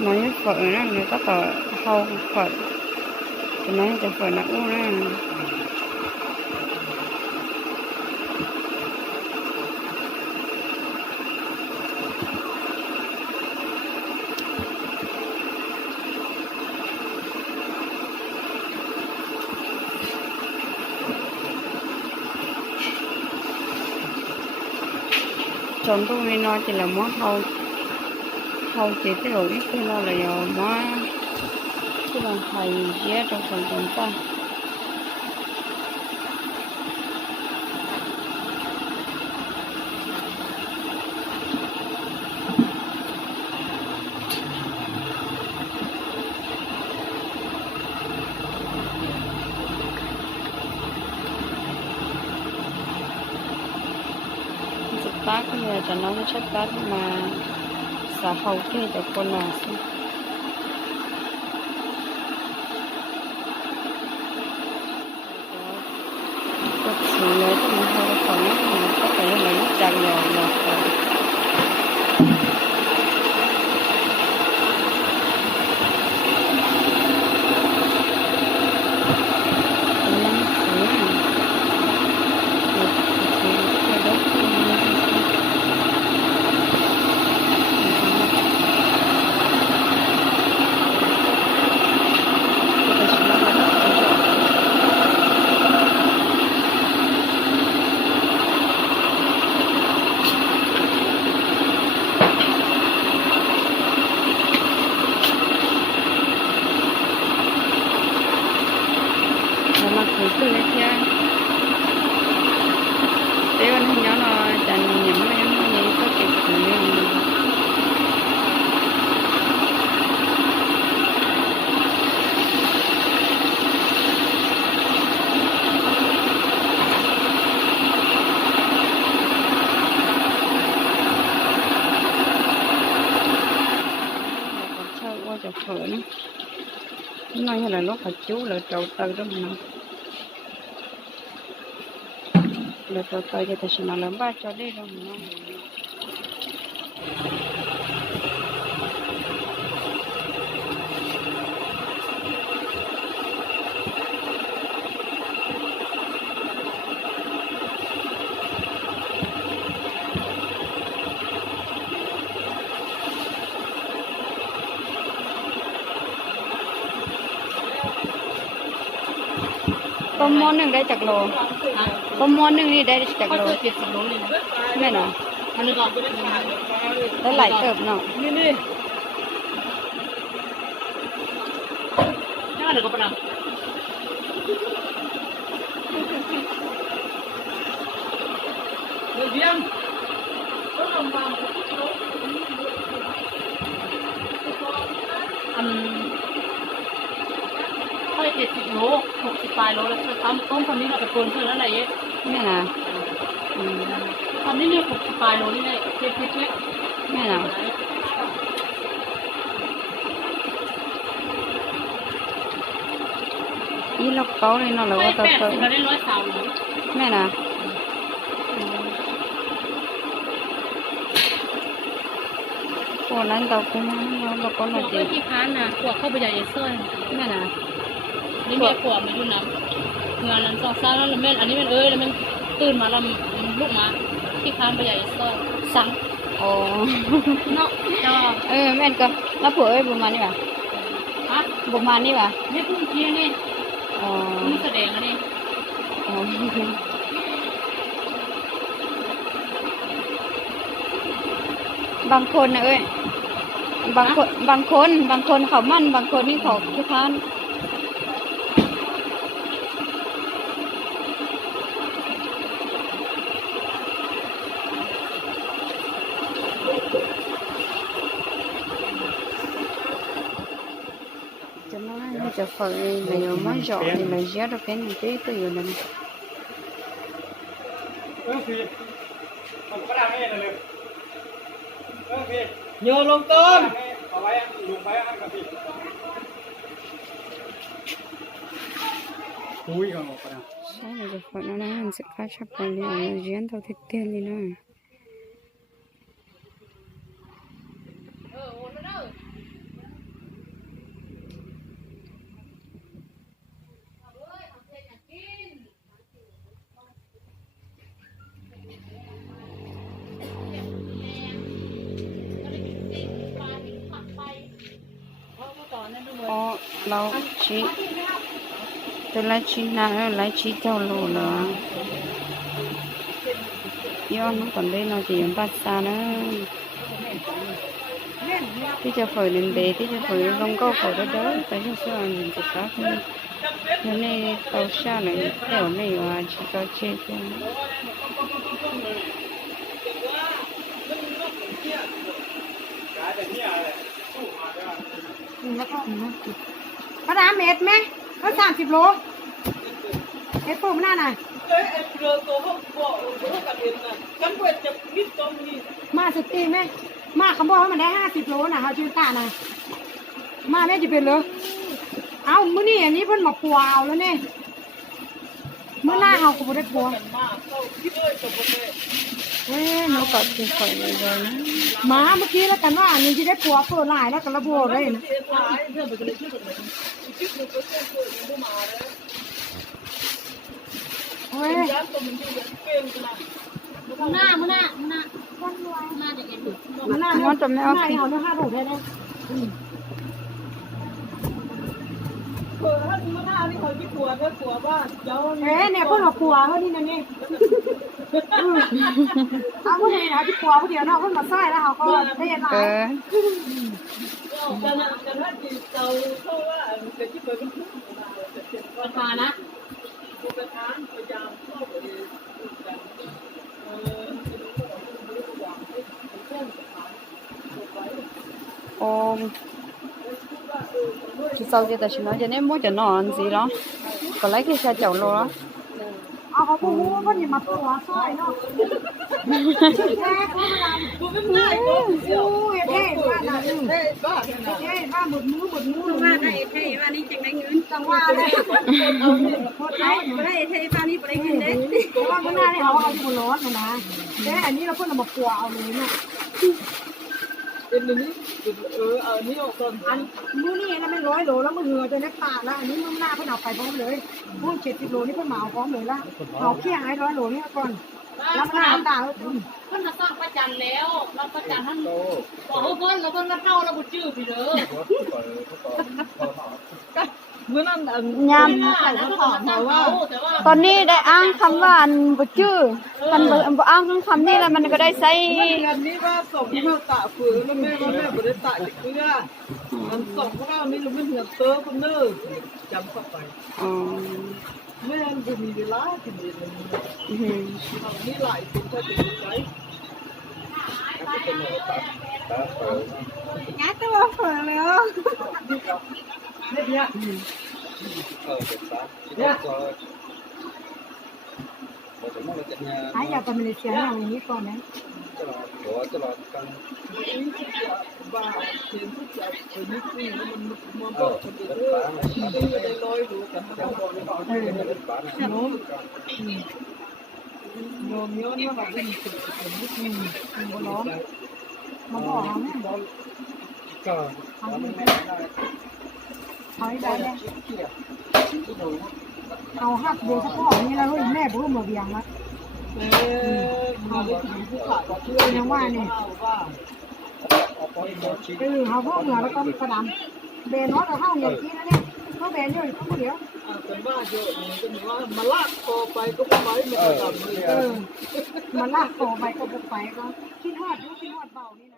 nói phở nó người ta tỏ hầu phở thì nóiจะphở nó u ra chọn tôi mới nói chỉ là món hầu hầu chỉ cái đồ ít cái nó là giờ món cái bằng thầy ghé trong phần tuần ta tácเนี่ยจะน้องชัดตัดมาสาเขาที่จะคนมาสิก็สีเลยที่มันเขาของมันก็ไปยังไงจังหยอกหยอกกันคือเลยเที่ยเดี๋ยววันนี้ย้อนเราจะหยิบมายังไม่ก็เก็บถุงยังเช่าว่าจะเขินnói như là nó phải chú là trầu tư đó mà là trầu tư cho thầy nào làm ba cho đi đâu màต้มม้อนหนึ่งได้จากโลต้มม้อนหนึ่งนี่ได้จากโล70 โลเลยนะแม่น่ะมันนึกออกได้หลายเติบเนาะนี่นี่น่าเลยก็ปะนะเดี๋ยวต้นลำบาก70 โล60 ปลายโลแล้วต้มคนนี้เราไปโกนเพื่อนอะไรเยอะนี่นะตอนนี้เนี่ย60 ปลายโลนี่เนี่ยเช็คนี่นะยี่ล็อกเก้าเลยเนาะแล้วว่าตัวเราได้130 โลแม่นะโอ้นั้นเราคุ้มเราก็หน่อยจีที่ค้านนะขวบเข้าไปใหญ่เส้นแม่นะนี่แม่ขวบมาอยู่น้ำงานนั้นสองสามแล้วแม่อันนี้มันแล้วมันตื่นมาแล้วลูกมาที่ค้านไปใหญ่เส้นสั่งโอ้เนาะจ้าแม่ก็แล้วผัวบุมานี่ป่ะฮะบุมานี่ป่ะไม่พูดเที่ยนี่อ๋อนี่แสดงอันนี้อ๋อบางคนนะบางคนเขามั่นบางคนนี่เขาที่ค้านจะมาจะฝากเลยมาจอดเลยเยอะเราเป็นอย่างที่ตัวอยู่นั่นโยลงต้นเอาไว้ลงไปกับพี่อุ้ยเอาออกไปนะใช่เลยจะฝากนะมันจะค่าชักไปเลยเราเรียนเท่าที่เตียนเลยนะ lâu chí tôi lấy chí nào lấy chí cho lù nữa do nó còn đây nó chỉ bắt xa nữaที่จะฝืนเดที่จะฝืนลงก็ฝืนได้ด้วยแต่ที่ส่วนจะก็คือในเตาชาเนี่ยเดี๋ยวไม่ว่าจะก็เช็ดพระดามเม็ดไหมก็30 โลเอ็ดปูมันน่าหน่อยมาสุดตีไหมมาคำบอกว่ามันได้50 โลนะเขาชื่อตาหน่อยมาแม่จะเป็นเลยเอามื้อนี้อันนี้เพิ่นมาปัวเอาแล้วเนี่ยมื้อหน้าเอาก็บ่ได้ปัว nó có thể khỏi rồiนะ มาเมื่อกี้แล้วกันว่าอันนี้จะได้ปัวเปิดหลายแล้วกันระบบเลยนะเฮ้ย หน้ามันน่ะจะเห็น มันน่าเอาเนื้อ5 ถูกได้ไหมเนี่ยเพิ่งเอาปัวเขานี่นะนี่เอาผู้ใดเอาที่ปัวผู้เดียวเนาะเพิ่งมาใส่แล้วเขาก็ได้ยังไงราคานะ ôm thì sau giờ ta chỉ nói cho nên muốn cho nó ăn gì đó còn lấy cái xe chậu lô đó เอาเขาพูดว่าเพิ่นอย่ามาปัวซอยเนาะแท้เขามาดำเท่บ้านน่ะเท่บ้านหมดมือว่าได้เท่บ้านนี้จังได้เงินจังว่าเลยได้เท่บ้านนี้บ่ได้เงินเด้แต่ว่ามื้อหน้านี่เอาอยู่ร้อนนะแต่อันนี้เราเพิ่นเอามาปัวเอาเลยเนี่ยเป็นนี้เอานี่ออกก่อนอันมื้อนี้นะไม่100 โลแล้วมื้อเหือจะได้ขาดแล้วอันนี้มื้อหน้าเพิ่นเอาไปพร้อมเลยมื้อ70 โลนี่เพิ่นเหมาพร้อมเลยละเอาเคี่ยงให้100 โลนี่ก่อนรับหน้าตาเพิ่นมาสร้างประจันแล้วเราประจันท่านบอกเพิ่นแล้วเพิ่นมาเท่าแล้วบ่จื้อพี่เด้อ ยามตอนนี้ได้อ้างคำว่าอันบ่ชื่อมันบ่อ้างคำนี้แล้วมันก็ได้ใช้ อันนี้ว่าส่งเพื่อตะฝืนแล้วแม่ว่าแม่บ่ได้ตะอีกเพื่อมันส่งพวกเรานี่เราไม่เหือเตอคนเด้อจำเข้าไป อ๋อ แม่บ่มีเวลากินเย็นเลยนี่หลายคนถ้าจะกินใจ งาตัวเผินเลยเนี่ยหายอยากไปมาเลเซียอย่างนี้ก่อนนะบ้าเห็นทุกอย่างเป็นนิดนึงมันบอกคนเด้อได้ลอยดูกันทั้งหมดเลยโยมย้อนว่าแบบนี้เป็นนิดนึงมันบ่ร้อนมาบอกเราแม่ก็เอาได้เลยเอาหักเดียวเฉพาะนี่แล้วแม่พูดหมดอย่างละยังว่าเนี่ยเขาพวกเหนือแล้วก็กระดำเบนน้อยกับข้าวเหนียวกี้นะเนี่ยเขาเบนอยู่ข้าวเหนียวเป็นบ้าเยอะจะเหมือนว่ามาลากคอไปก็ไปไม่กระดำเลยมาลากคอไปก็ไปก็คิดฮอดเบานี่นะ